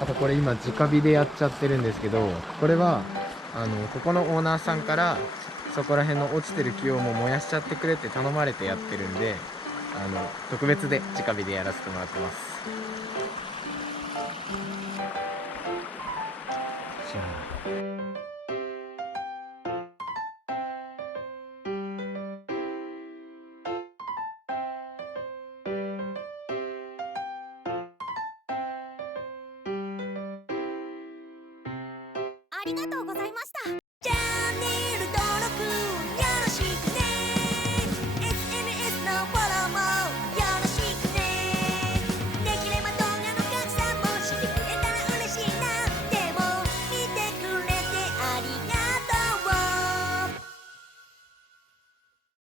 あとこれ今直火でやっちゃってるんですけど、これはここのオーナーさんからそこら辺の落ちてる木をもう燃やしちゃってくれって頼まれてやってるんで、特別で直火でやらせてもらってます。じゃあありがとうございました。じゃーん。